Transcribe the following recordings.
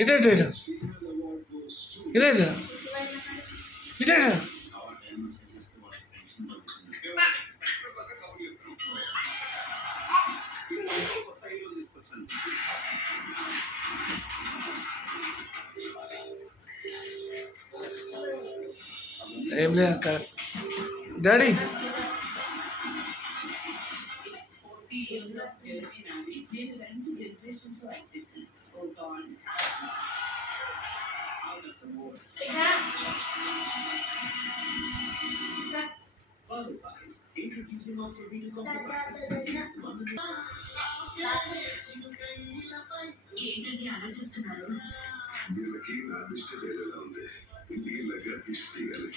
ఇటే ఇటే ఇటే ఇదే ఇదే ఇటే ఏం లేదు అక్క డాడీ ఏంటండి ఆలోచిస్తున్నారు? వీళ్ళకి నా దిష్టి వేరేలా ఉంది. వీళ్ళగా దిష్టి తీయాలి.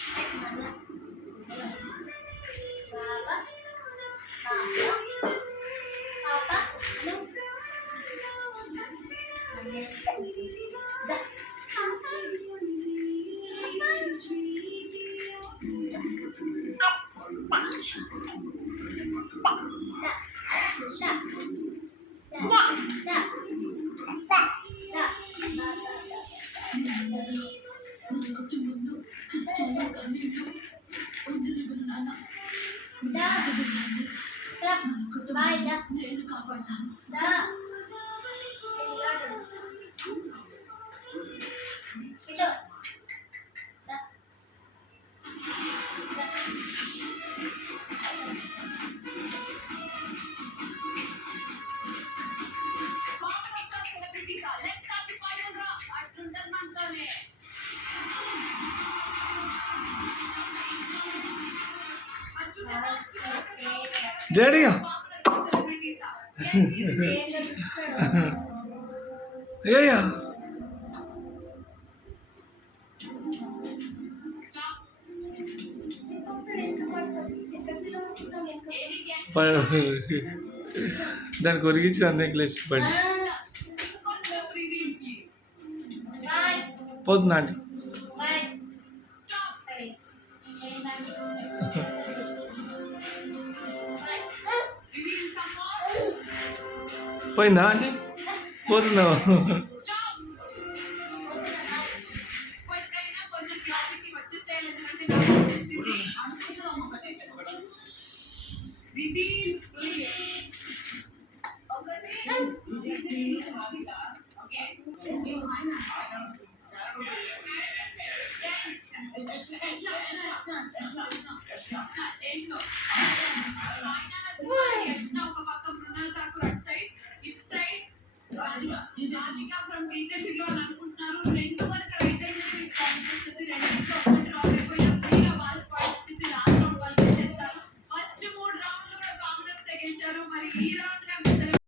నేను కాపాడతాను. డాడీగా అయ్యా దానికి ఒరిగించి అందరికి లేచి పడి పోతుందా అండి పోయిందా అండి పోతుందా ఫస్ట్ 3 రౌండ్లు కూడా కాంగ్రెస్ గెలిచారు. మరి ఈ రౌండ్